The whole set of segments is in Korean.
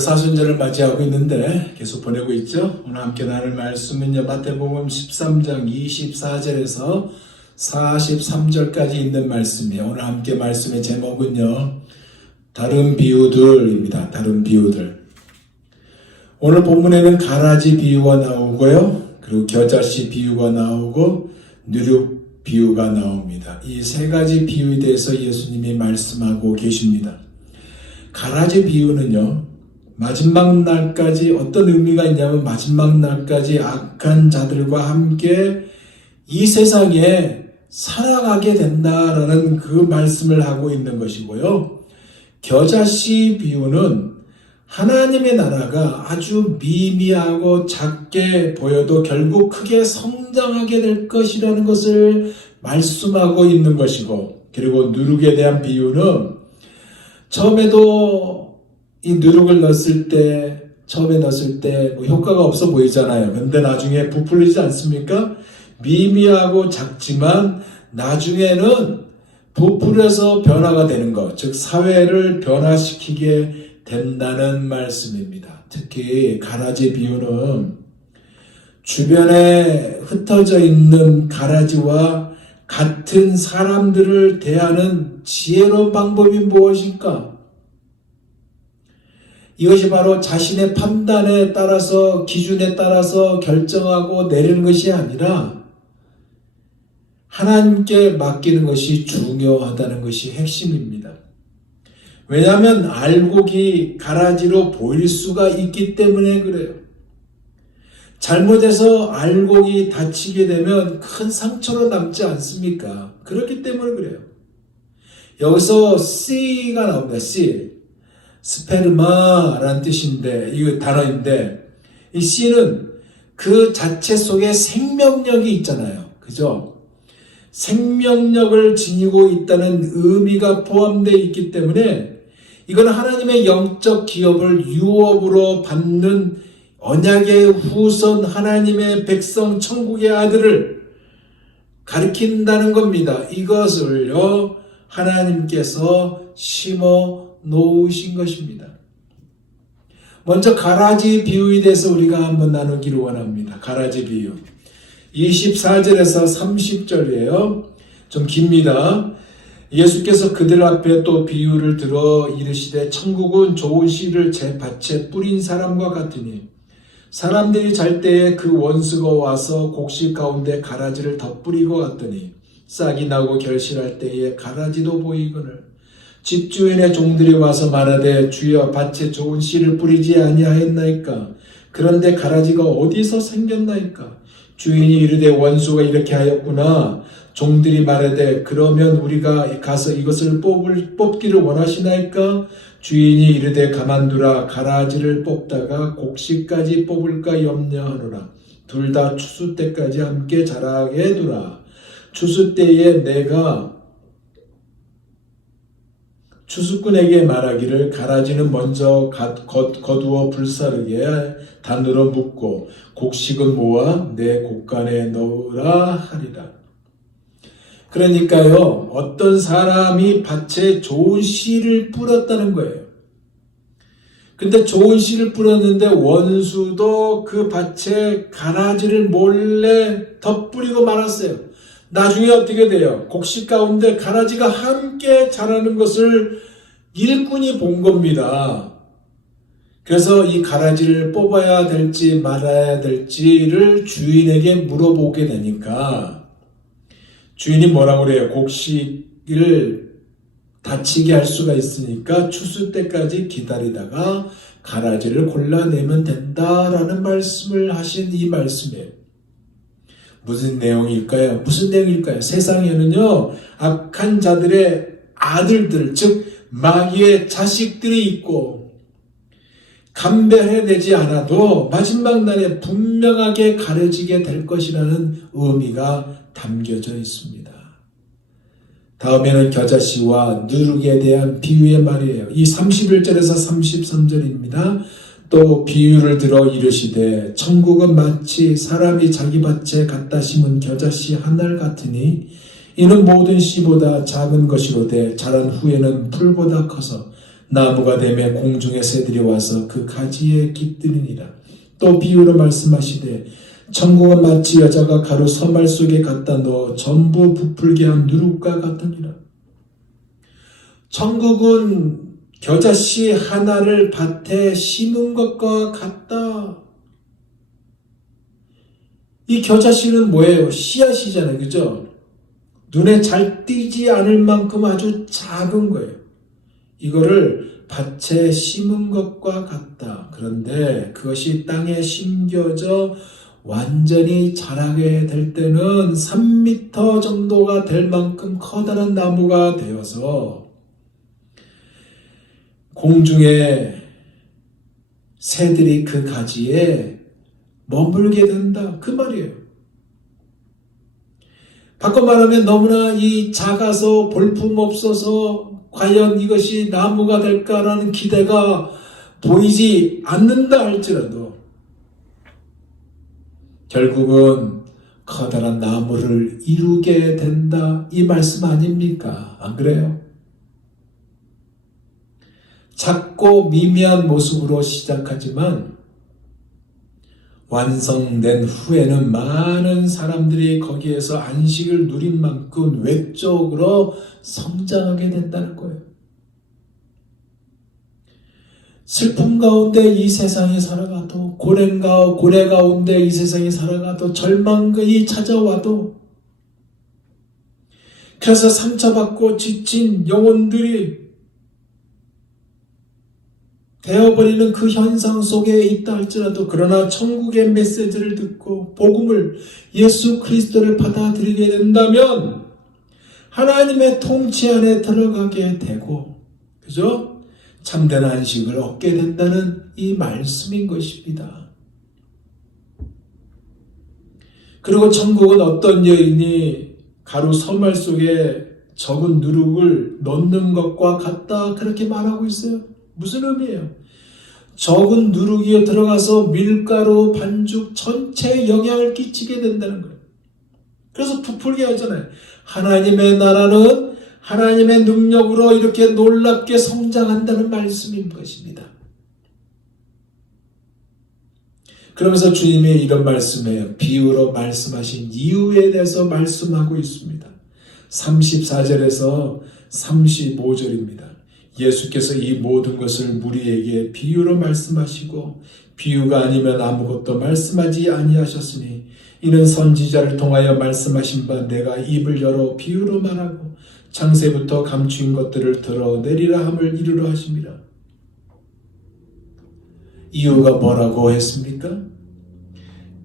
사순절을 맞이하고 있는데 계속 보내고 있죠. 오늘 함께 나눌 말씀은요, 마태복음 13장 24절에서 43절까지 있는 말씀이에요. 오늘 함께 말씀의 제목은요, 다른 비유들입니다. 다른 비유들. 오늘 본문에는 가라지 비유가 나오고요, 그리고 겨자씨 비유가 나오고 누룩 비유가 나옵니다. 이 세 가지 비유에 대해서 예수님이 말씀하고 계십니다. 가라지 비유는요, 마지막 날까지 어떤 의미가 있냐면 마지막 날까지 악한 자들과 함께 이 세상에 살아가게 된다라는 그 말씀을 하고 있는 것이고요. 겨자씨 비유는 하나님의 나라가 아주 미미하고 작게 보여도 결국 크게 성장하게 될 것이라는 것을 말씀하고 있는 것이고, 그리고 누룩에 대한 비유는 처음에도 이 누룩을 처음에 넣었을 때 뭐 효과가 없어 보이잖아요. 근데 나중에 부풀리지 않습니까? 미미하고 작지만 나중에는 부풀려서 변화가 되는 것, 즉 사회를 변화시키게 된다는 말씀입니다. 특히 가라지 비유는 주변에 흩어져 있는 가라지와 같은 사람들을 대하는 지혜로운 방법이 무엇일까? 이것이 바로 자신의 판단에 따라서, 기준에 따라서 결정하고 내리는 것이 아니라 하나님께 맡기는 것이 중요하다는 것이 핵심입니다. 왜냐하면 알곡이 가라지로 보일 수가 있기 때문에 그래요. 잘못해서 알곡이 다치게 되면 큰 상처로 남지 않습니까? 그렇기 때문에 그래요. 여기서 씨가 나옵니다. 씨. 스페르마라는 뜻인데, 이 단어인데, 이 씨는 그 자체 속에 생명력이 있잖아요. 그죠? 생명력을 지니고 있다는 의미가 포함되어 있기 때문에 이건 하나님의 영적 기업을 유업으로 받는 언약의 후손 하나님의 백성 천국의 아들을 가리킨다는 겁니다. 이것을요, 하나님께서 심어 놓으신 것입니다. 먼저 가라지 비유에 대해서 우리가 한번 나누기를 원합니다. 가라지 비유 24절에서 30절이에요. 좀 깁니다. 예수께서 그들 앞에 또 비유를 들어 이르시되 천국은 좋은 씨를 제 밭에 뿌린 사람과 같으니 사람들이 잘 때에 그 원수가 와서 곡식 가운데 가라지를 덧뿌리고 갔더니 싹이 나고 결실할 때에 가라지도 보이거늘 집주인의 종들이 와서 말하되 주여 밭에 좋은 씨를 뿌리지 아니하였나이까? 그런데 가라지가 어디서 생겼나이까? 주인이 이르되 원수가 이렇게 하였구나. 종들이 말하되 그러면 우리가 가서 이것을 뽑기를 원하시나이까? 주인이 이르되 가만두라. 가라지를 뽑다가 곡식까지 뽑을까 염려하노라. 둘 다 추수 때까지 함께 자라게 두라. 추수 때에 내가 추수꾼에게 말하기를 가라지는 먼저 거두어 불사르게 단으로 묶고 곡식은 모아 내 곡간에 넣으라 하리라. 그러니까요, 어떤 사람이 밭에 좋은 씨를 뿌렸다는 거예요. 근데 좋은 씨를 뿌렸는데 원수도 그 밭에 가라지를 몰래 덧뿌리고 말았어요. 나중에 어떻게 돼요? 곡식 가운데 가라지가 함께 자라는 것을 일꾼이 본 겁니다. 그래서 이 가라지를 뽑아야 될지 말아야 될지를 주인에게 물어보게 되니까 주인이 뭐라고 그래요? 곡식을 다치게 할 수가 있으니까 추수 때까지 기다리다가 가라지를 골라내면 된다라는 말씀을 하신 이 말씀이에요. 무슨 내용일까요? 세상에는요, 악한 자들의 아들들, 즉 마귀의 자식들이 있고 감별해내지 않아도 마지막 날에 분명하게 가려지게 될 것이라는 의미가 담겨져 있습니다. 다음에는 겨자씨와 누룩에 대한 비유의 말이에요. 이 31절에서 33절입니다. 또 비유를 들어 이르시되 천국은 마치 사람이 자기 밭에 갖다 심은 겨자씨 한 알 같으니 이는 모든 씨보다 작은 것이로되 자란 후에는 풀보다 커서 나무가 되매 공중의 새들이 와서 그 가지에 깃들이니라. 또 비유로 말씀하시되 천국은 마치 여자가 가루 서말 속에 갖다 넣어 전부 부풀게 한 누룩과 같으니라. 천국은 겨자씨 하나를 밭에 심은 것과 같다. 이 겨자씨는 뭐예요? 씨앗이잖아요. 그죠? 눈에 잘 띄지 않을 만큼 아주 작은 거예요. 이거를 밭에 심은 것과 같다. 그런데 그것이 땅에 심겨져 완전히 자라게 될 때는 3m 정도가 될 만큼 커다란 나무가 되어서 공중에 새들이 그 가지에 머물게 된다. 그 말이에요. 바꿔 말하면 너무나 이 작아서 볼품없어서 과연 이것이 나무가 될까라는 기대가 보이지 않는다 할지라도 결국은 커다란 나무를 이루게 된다. 이 말씀 아닙니까? 안 그래요? 작고 미미한 모습으로 시작하지만 완성된 후에는 많은 사람들이 거기에서 안식을 누린 만큼 외적으로 성장하게 된다는 거예요. 슬픔 가운데 이 세상에 살아가도, 고뇌 가운데 이 세상에 살아가도, 절망이 찾아와도, 그래서 상처받고 지친 영혼들이 되어버리는 그 현상 속에 있다 할지라도 그러나 천국의 메시지를 듣고 복음을 예수 그리스도를 받아들이게 된다면 하나님의 통치 안에 들어가게 되고 그죠? 참된 안식을 얻게 된다는 이 말씀인 것입니다. 그리고 천국은 어떤 여인이 가루 서말 속에 적은 누룩을 넣는 것과 같다 그렇게 말하고 있어요. 무슨 의미예요? 적은 누룩이 들어가서 밀가루 반죽 전체에 영향을 끼치게 된다는 거예요. 그래서 부풀게 하잖아요. 하나님의 나라는 하나님의 능력으로 이렇게 놀랍게 성장한다는 말씀인 것입니다. 그러면서 주님이 이런 말씀에 비유로 말씀하신 이유에 대해서 말씀하고 있습니다. 34절에서 35절입니다. 예수께서 이 모든 것을 무리에게 비유로 말씀하시고 비유가 아니면 아무것도 말씀하지 아니하셨으니 이는 선지자를 통하여 말씀하신 바 내가 입을 열어 비유로 말하고 창세부터 감추인 것들을 드러내리라 함을 이루려 하십니다. 이유가 뭐라고 했습니까?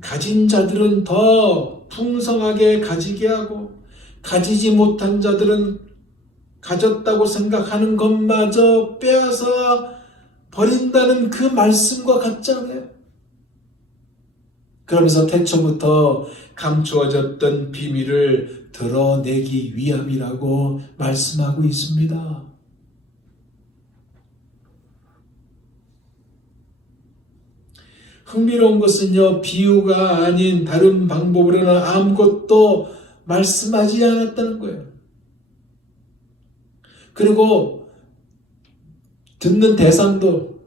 가진 자들은 더 풍성하게 가지게 하고 가지지 못한 자들은 가졌다고 생각하는 것마저 빼앗아 버린다는 그 말씀과 같지 않아요? 그러면서 태초부터 감추어졌던 비밀을 드러내기 위함이라고 말씀하고 있습니다. 흥미로운 것은요, 비유가 아닌 다른 방법으로는 아무것도 말씀하지 않았다는 거예요. 그리고 듣는 대상도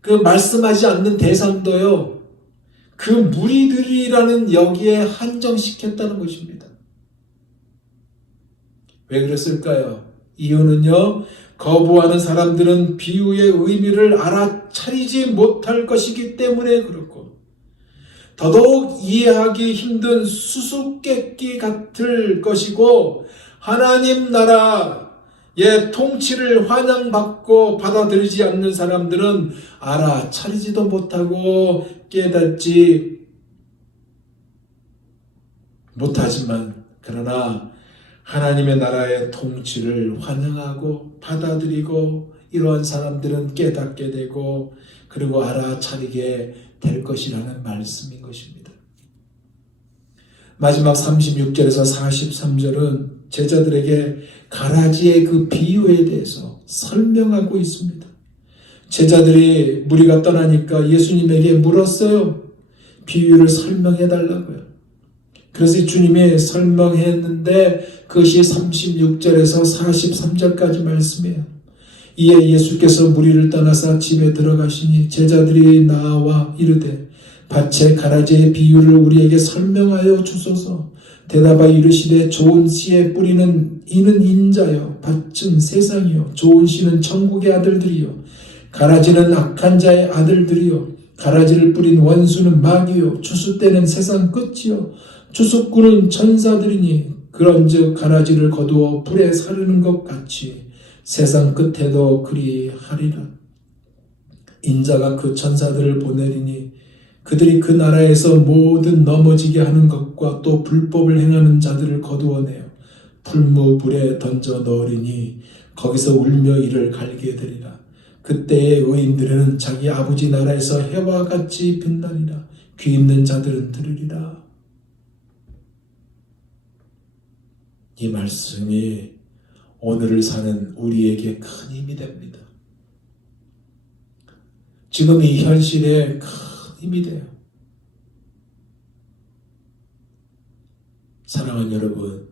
그 말씀하지 않는 대상도요. 그 무리들이라는 여기에 한정시켰다는 것입니다. 왜 그랬을까요? 이유는요. 거부하는 사람들은 비유의 의미를 알아차리지 못할 것이기 때문에 그렇고 더더욱 이해하기 힘든 수수께끼 같을 것이고 하나님 나라의 통치를 환영받고 받아들이지 않는 사람들은 알아차리지도 못하고 깨닫지 못하지만 그러나 하나님의 나라의 통치를 환영하고 받아들이고 이러한 사람들은 깨닫게 되고 그리고 알아차리게 될 것이라는 말씀인 것입니다. 마지막 36절에서 43절은 제자들에게 가라지의 그 비유에 대해서 설명하고 있습니다. 제자들이 무리가 떠나니까 예수님에게 물었어요. 비유를 설명해 달라고요. 그래서 주님이 설명했는데 그것이 36절에서 43절까지 말씀이에요. 이에 예수께서 무리를 떠나사 집에 들어가시니 제자들이 나와 이르되 밭의 가라지의 비유를 우리에게 설명하여 주소서. 대답하여 이르시되 좋은 씨의 뿌리는 이는 인자요 밭은 세상이요 좋은 씨는 천국의 아들들이요 가라지는 악한 자의 아들들이요 가라지를 뿌린 원수는 마귀요 추수 때는 세상 끝이요 추수꾼은 천사들이니 그런즉 가라지를 거두어 불에 사르는 것 같이 세상 끝에도 그리하리라. 인자가 그 천사들을 보내리니 그들이 그 나라에서 모든 넘어지게 하는 것과 또 불법을 행하는 자들을 거두어내어 풀무불에 던져 넣으리니 거기서 울며 이를 갈게 되리라. 그때의 의인들은 자기 아버지 나라에서 해와 같이 빛나리라. 귀 있는 자들은 들으리라. 이 말씀이 오늘을 사는 우리에게 큰 힘이 됩니다. 지금 이 현실에 큰 힘이 돼요. 사랑하는 여러분,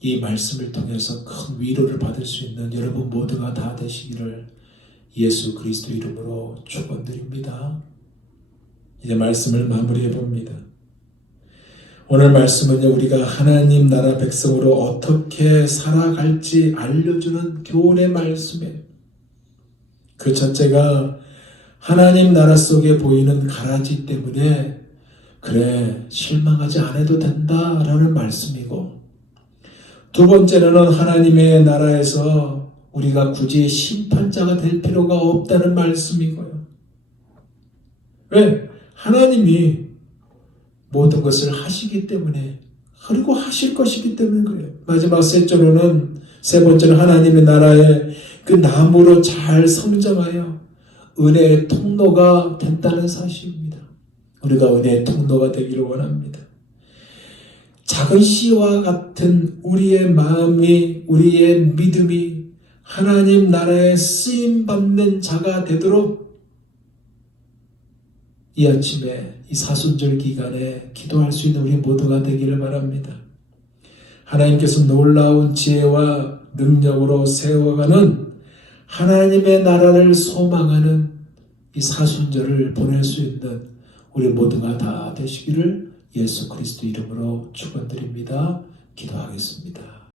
이 말씀을 통해서 큰 위로를 받을 수 있는 여러분 모두가 다 되시기를 예수 그리스도 이름으로 축원드립니다. 이제 말씀을 마무리해 봅니다. 오늘 말씀은요, 우리가 하나님 나라 백성으로 어떻게 살아갈지 알려주는 교훈의 말씀이에요. 그 첫째가 하나님 나라 속에 보이는 가라지 때문에 그래 실망하지 않아도 된다라는 말씀이고, 두 번째로는 하나님의 나라에서 우리가 굳이 심판자가 될 필요가 없다는 말씀이고요. 왜? 하나님이 모든 것을 하시기 때문에, 그리고 하실 것이기 때문에 그래요. 마지막 세 번째는 하나님의 나라에 그 나무로 잘 성장하여 은혜의 통로가 된다는 사실입니다. 우리가 은혜의 통로가 되기를 원합니다. 작은 씨와 같은 우리의 마음이, 우리의 믿음이 하나님 나라에 쓰임받는 자가 되도록 이 아침에 이 사순절 기간에 기도할 수 있는 우리 모두가 되기를 바랍니다. 하나님께서 놀라운 지혜와 능력으로 세워가는 하나님의 나라를 소망하는 이 사순절을 보낼 수 있는 우리 모두가 다 되시기를 예수 그리스도 이름으로 축원드립니다. 기도하겠습니다.